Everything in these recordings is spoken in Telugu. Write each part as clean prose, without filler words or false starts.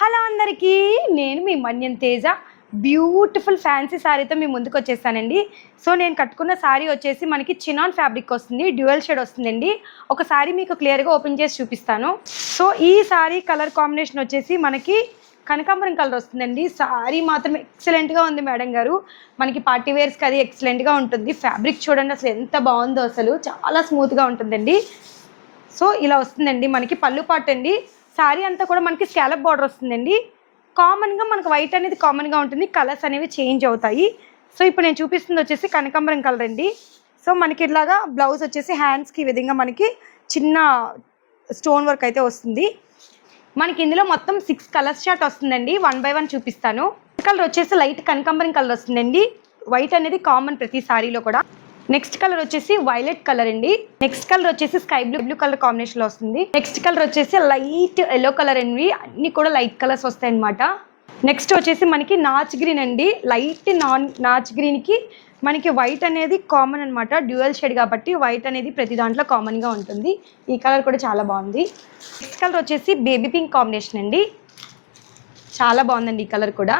హలో అందరికీ, నేను మీ మన్యం తేజ. బ్యూటిఫుల్ ఫ్యాన్సీ శారీతో మీ ముందుకు వచ్చేసానండి. సో నేను కట్టుకున్న శారీ వచ్చేసి మనకి చినాన్ ఫ్యాబ్రిక్ వస్తుంది, డ్యూయల్ షేడ్ వస్తుందండి. ఒక శారీ మీకు క్లియర్గా ఓపెన్ చేసి చూపిస్తాను. సో ఈ శారీ కలర్ కాంబినేషన్ వచ్చేసి మనకి కనకాంబరం కలర్ వస్తుందండి. శారీ మాత్రం ఎక్సలెంట్గా ఉంది మేడం గారు. మనకి పార్టీ వేర్స్కి అది ఎక్సలెంట్గా ఉంటుంది. ఫ్యాబ్రిక్ చూడండి అసలు ఎంత బాగుందో, అసలు చాలా స్మూత్గా ఉంటుందండి. సో ఇలా వస్తుందండి. మనకి పళ్ళు పాటు అండి. శారీ అంతా కూడా మనకి స్కాలప్ బార్డర్ వస్తుందండి. కామన్గా మనకు వైట్ అనేది కామన్గా ఉంటుంది, కలర్స్ అనేవి చేంజ్ అవుతాయి. సో ఇప్పుడు నేను చూపిస్తుంది వచ్చేసి కనకాంబరం కలర్ అండి. సో మనకి ఇలాగా బ్లౌజ్ వచ్చేసి హ్యాండ్స్కి ఈ విధంగా మనకి చిన్న స్టోన్ వర్క్ అయితే వస్తుంది. మనకి ఇందులో మొత్తం 6 కలర్స్ చార్ట్ వస్తుందండి. 1 బై 1 చూపిస్తాను. కలర్ వచ్చేసి లైట్ కనకాంబరం కలర్ వస్తుందండి. వైట్ అనేది కామన్ ప్రతి శారీలో కూడా. నెక్స్ట్ కలర్ వచ్చేసి వైలెట్ కలర్ అండి. నెక్స్ట్ కలర్ వచ్చేసి స్కై బ్లూ కలర్ కాంబినేషన్ లో వస్తుంది. నెక్స్ట్ కలర్ వచ్చేసి లైట్ ఎల్లో కలర్ అండి. అన్ని కూడా లైట్ కలర్స్ వస్తాయి అనమాట. నెక్స్ట్ వచ్చేసి మనకి నాచ్ గ్రీన్ అండి. లైట్ నాచ్ గ్రీన్ కి మనకి వైట్ అనేది కామన్ అనమాట. డ్యూయల్ షేడ్ కాబట్టి వైట్ అనేది ప్రతి దాంట్లో కామన్ గా ఉంటుంది. ఈ కలర్ కూడా చాలా బాగుంది. నెక్స్ట్ కలర్ వచ్చేసి బేబీ పింక్ కాంబినేషన్ అండి. చాలా బాగుందండి ఈ కలర్ కూడా.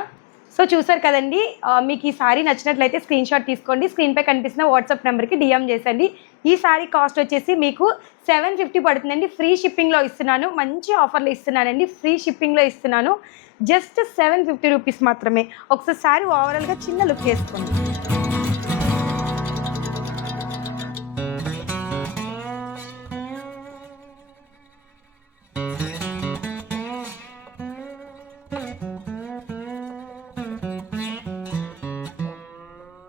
సో చూసారు కదండి. మీకు ఈ శారీ నచ్చినట్లయితే స్క్రీన్ షాట్ తీసుకోండి. స్క్రీన్పై కనిపిస్తున్న వాట్సాప్ నెంబర్కి డిఎం చేసండి. ఈ శారీ కాస్ట్ వచ్చేసి మీకు 750 పడుతుందండి. ఫ్రీ షిప్పింగ్లో ఇస్తున్నాను. మంచి ఆఫర్లో ఇస్తున్నానండి. ఫ్రీ షిప్పింగ్లో ఇస్తున్నాను. జస్ట్ 750 రూపీస్ మాత్రమే. ఒకసారి శారీ ఓవరాల్గా చిన్న లుక్ వేసుకోండి.